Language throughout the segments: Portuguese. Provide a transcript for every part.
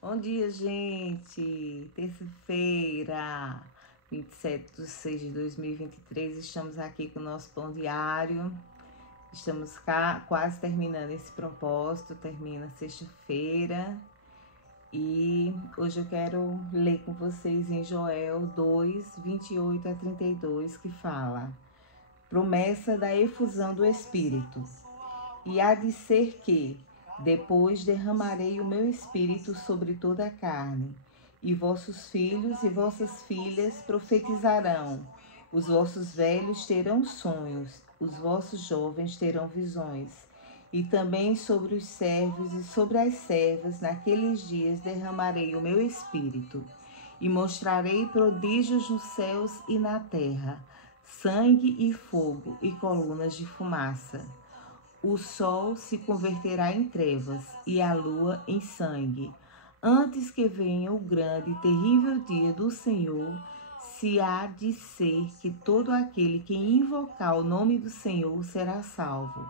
Bom dia, gente! Terça-feira, 27/6/2023, estamos aqui com o nosso pão diário. Estamos quase terminando esse propósito, termina sexta-feira. E hoje eu quero ler com vocês em Joel 2:28-32, que fala: promessa da efusão do Espírito. E há de ser que depois derramarei o meu espírito sobre toda a carne, e vossos filhos e vossas filhas profetizarão, os vossos velhos terão sonhos, os vossos jovens terão visões. E também sobre os servos e sobre as servas, naqueles dias derramarei o meu espírito, e mostrarei prodígios nos céus e na terra, sangue e fogo e colunas de fumaça. O sol se converterá em trevas e a lua em sangue, antes que venha o grande e terrível dia do Senhor. Se há de ser que todo aquele que invocar o nome do Senhor será salvo,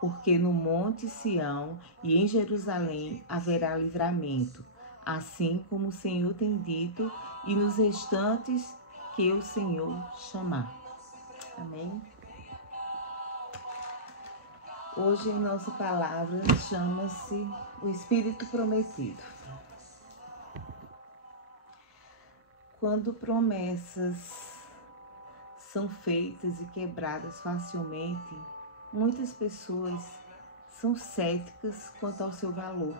porque no monte Sião e em Jerusalém haverá livramento, assim como o Senhor tem dito, e nos restantes que o Senhor chamar. Amém? Hoje nossa palavra chama-se o Espírito Prometido. Quando promessas são feitas e quebradas facilmente, muitas pessoas são céticas quanto ao seu valor.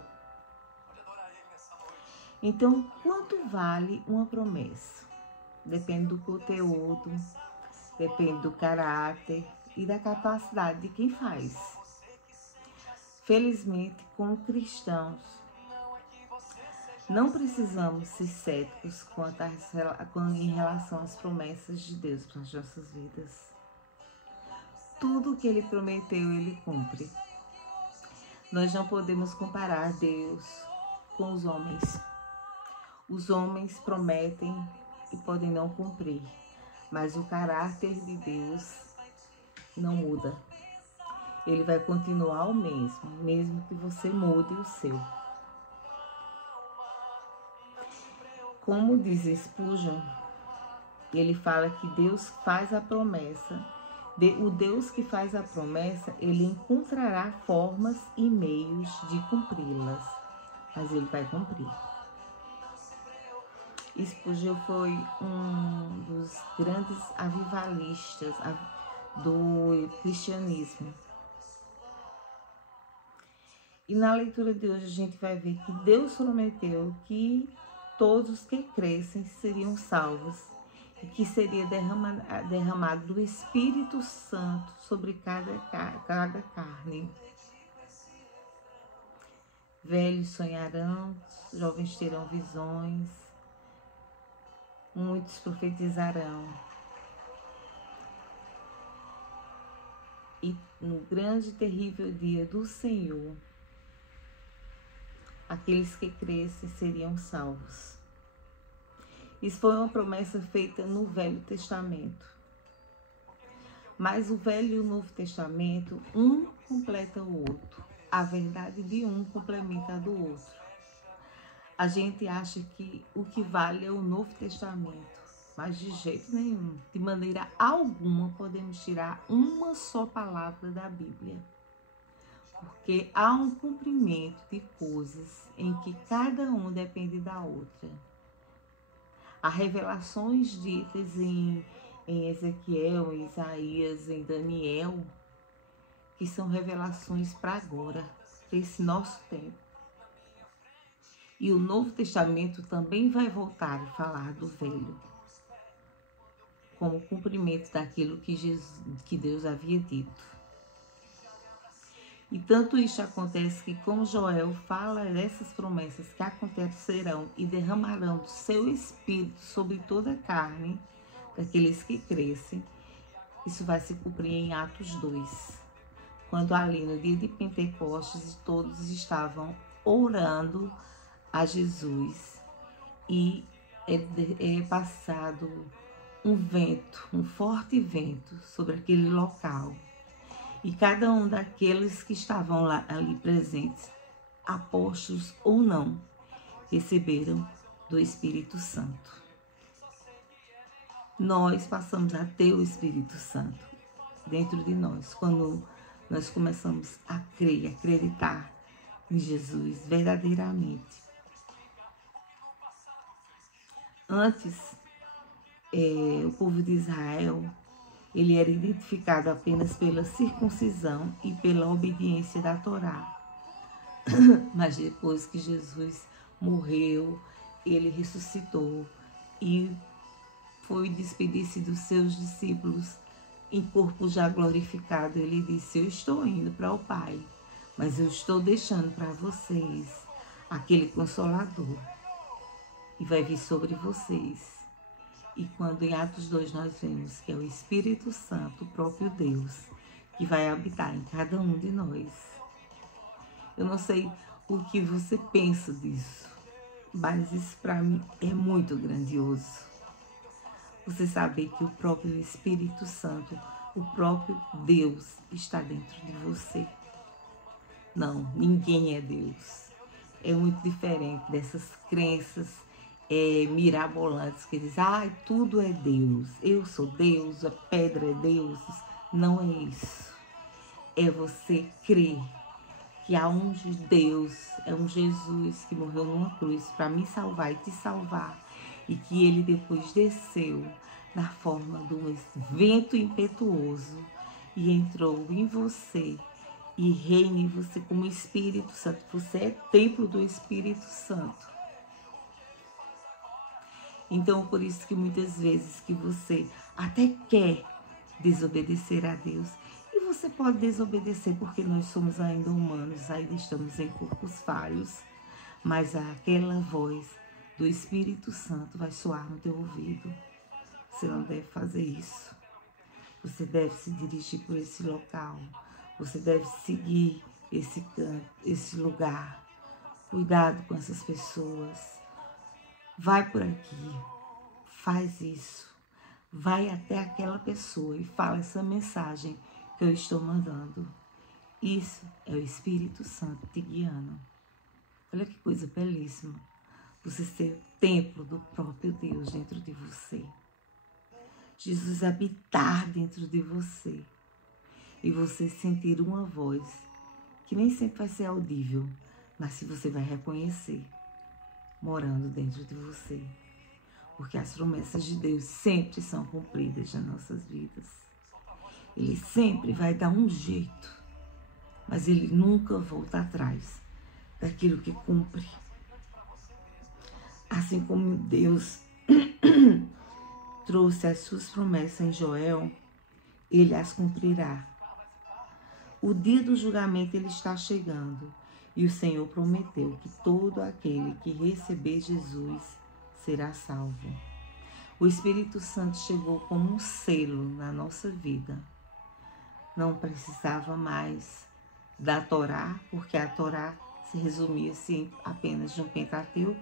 Então, quanto vale uma promessa? Depende do conteúdo, depende do caráter e da capacidade de quem faz. Felizmente, como cristãos, não precisamos ser céticos em relação às promessas de Deus para as nossas vidas. Tudo o que Ele prometeu, Ele cumpre. Nós não podemos comparar Deus com os homens. Os homens prometem e podem não cumprir, mas o caráter de Deus não muda. Ele vai continuar o mesmo que você mude o seu. Como diz Spurgeon, ele fala que Deus faz a promessa. O Deus que faz a promessa, ele encontrará formas e meios de cumpri-las, mas ele vai cumprir. Spurgeon foi um dos grandes avivalistas do cristianismo. E na leitura de hoje a gente vai ver que Deus prometeu que todos que crescem seriam salvos e que seria derramado do Espírito Santo sobre cada carne. Velhos sonharão, jovens terão visões, muitos profetizarão. E no grande e terrível dia do Senhor, aqueles que crescem seriam salvos. Isso foi uma promessa feita no Velho Testamento. Mas o Velho e o Novo Testamento, um completa o outro. A verdade de um complementa a do outro. A gente acha que o que vale é o Novo Testamento, mas de jeito nenhum, de maneira alguma, podemos tirar uma só palavra da Bíblia. Porque há um cumprimento de coisas em que cada um depende da outra. Há revelações ditas em Ezequiel, em Isaías, em Daniel, que são revelações para agora, para esse nosso tempo. E o Novo Testamento também vai voltar a falar do Velho, como cumprimento daquilo que Deus havia dito. E tanto isso acontece que, como Joel fala dessas promessas que acontecerão e derramarão do seu espírito sobre toda a carne, daqueles que crescem, isso vai se cumprir em Atos 2, quando ali no dia de Pentecostes todos estavam orando a Jesus e é passado um forte vento sobre aquele local. E cada um daqueles que estavam ali presentes, apóstolos ou não, receberam do Espírito Santo. Nós passamos a ter o Espírito Santo dentro de nós, quando nós começamos a crer, a acreditar em Jesus verdadeiramente. Antes, o povo de Israel, ele era identificado apenas pela circuncisão e pela obediência da Torá. Mas depois que Jesus morreu, ele ressuscitou e foi despedir-se dos seus discípulos em corpo já glorificado. Ele disse: eu estou indo para o Pai, mas eu estou deixando para vocês aquele Consolador, e vai vir sobre vocês. E quando em Atos 2 nós vemos que é o Espírito Santo, o próprio Deus, que vai habitar em cada um de nós. Eu não sei o que você pensa disso, mas isso para mim é muito grandioso. Você saber que o próprio Espírito Santo, o próprio Deus, está dentro de você. Não, ninguém é Deus. É muito diferente dessas crenças mirabolantes que dizem: tudo é Deus, eu sou Deus, a pedra é Deus. Não é isso. É você crer que há um Deus, é um Jesus que morreu numa cruz para me salvar e te salvar, e que ele depois desceu na forma de um vento impetuoso e entrou em você e reina em você como Espírito Santo. Você é templo do Espírito Santo. Então, por isso que muitas vezes que você até quer desobedecer a Deus, e você pode desobedecer porque nós somos ainda humanos, ainda estamos em corpos falhos, mas aquela voz do Espírito Santo vai soar no teu ouvido. Você não deve fazer isso. Você deve se dirigir por esse local. Você deve seguir esse canto, esse lugar. Cuidado com essas pessoas. Vai por aqui, faz isso, vai até aquela pessoa e fala essa mensagem que eu estou mandando. Isso é o Espírito Santo te guiando. Olha que coisa belíssima, você ser o templo do próprio Deus dentro de você. Jesus habitar dentro de você e você sentir uma voz que nem sempre vai ser audível, mas se você vai reconhecer morando dentro de você. Porque as promessas de Deus sempre são cumpridas nas nossas vidas. Ele sempre vai dar um jeito, mas ele nunca volta atrás daquilo que cumpre. Assim como Deus trouxe as suas promessas em Joel, ele as cumprirá. O dia do julgamento ele está chegando. E o Senhor prometeu que todo aquele que receber Jesus será salvo. O Espírito Santo chegou como um selo na nossa vida. Não precisava mais da Torá, porque a Torá se resumia-se apenas de um Pentateuco.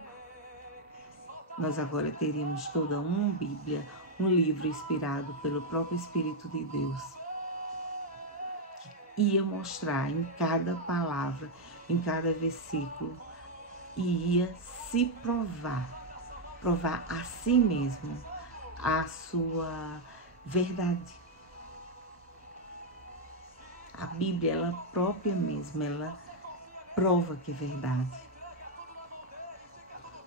Nós agora teríamos toda uma Bíblia, um livro inspirado pelo próprio Espírito de Deus, que ia mostrar em cada palavra, em cada versículo, e ia se provar a si mesmo a sua verdade. A Bíblia, ela própria mesmo, ela prova que é verdade.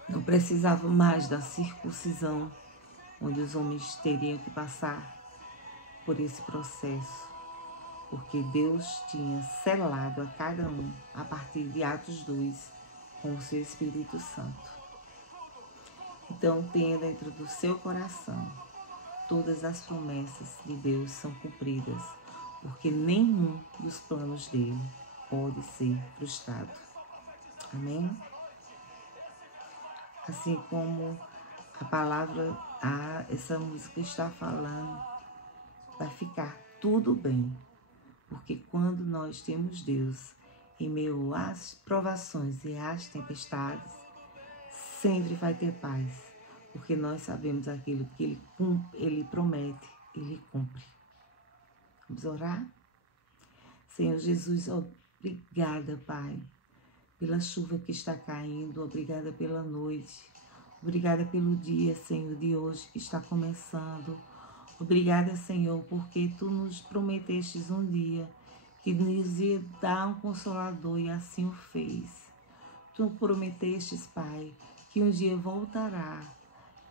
Não precisava mais da circuncisão, onde os homens teriam que passar por esse processo, porque Deus tinha selado a cada um, a partir de Atos 2, com o seu Espírito Santo. Então, tenha dentro do seu coração, todas as promessas de Deus são cumpridas, porque nenhum dos planos dele pode ser frustrado. Amém? Assim como a palavra, essa música está falando, vai ficar tudo bem. Porque quando nós temos Deus em meio às provações e às tempestades, sempre vai ter paz. Porque nós sabemos aquilo que Ele promete, Ele cumpre. Vamos orar? Senhor Jesus, obrigada, Pai, pela chuva que está caindo, obrigada pela noite, obrigada pelo dia, Senhor, de hoje que está começando. Obrigada, Senhor, porque Tu nos prometestes um dia que nos ia dar um Consolador e assim o fez. Tu prometestes, Pai, que um dia voltará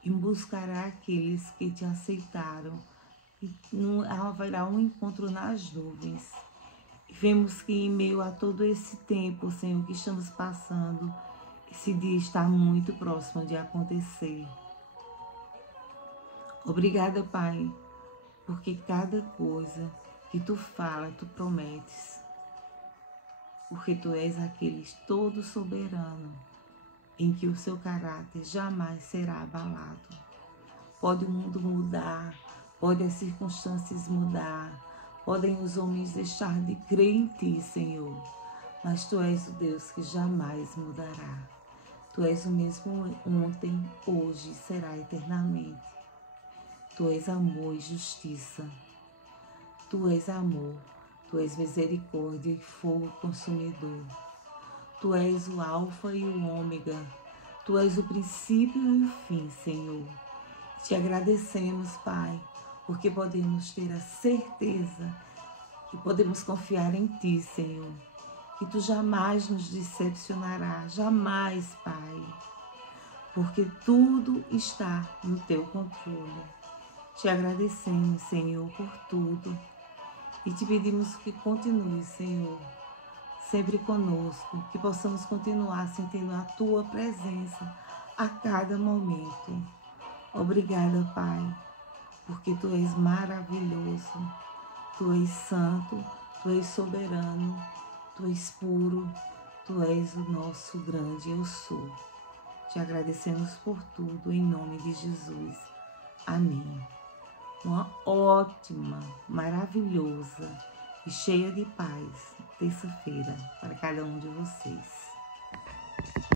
e buscará aqueles que Te aceitaram e haverá um encontro nas nuvens. E vemos que em meio a todo esse tempo, Senhor, que estamos passando, esse dia está muito próximo de acontecer. Obrigada, Pai, porque cada coisa que Tu fala, Tu prometes. Porque Tu és aquele todo soberano, em que o Seu caráter jamais será abalado. Pode o mundo mudar, pode as circunstâncias mudar, podem os homens deixar de crer em Ti, Senhor, mas Tu és o Deus que jamais mudará. Tu és o mesmo ontem, hoje e será eternamente. Tu és amor e justiça. Tu és amor, Tu és misericórdia e fogo consumidor. Tu és o alfa e o ômega. Tu és o princípio e o fim, Senhor. Te agradecemos, Pai, porque podemos ter a certeza que podemos confiar em Ti, Senhor. Que Tu jamais nos decepcionarás, jamais, Pai. Porque tudo está no Teu controle. Te agradecemos, Senhor, por tudo. E Te pedimos que continue, Senhor, sempre conosco. Que possamos continuar sentindo a Tua presença a cada momento. Obrigada, Pai, porque Tu és maravilhoso. Tu és santo, Tu és soberano, Tu és puro, Tu és o nosso grande Eu Sou. Te agradecemos por tudo, em nome de Jesus. Amém. Uma ótima, maravilhosa e cheia de paz terça-feira para cada um de vocês.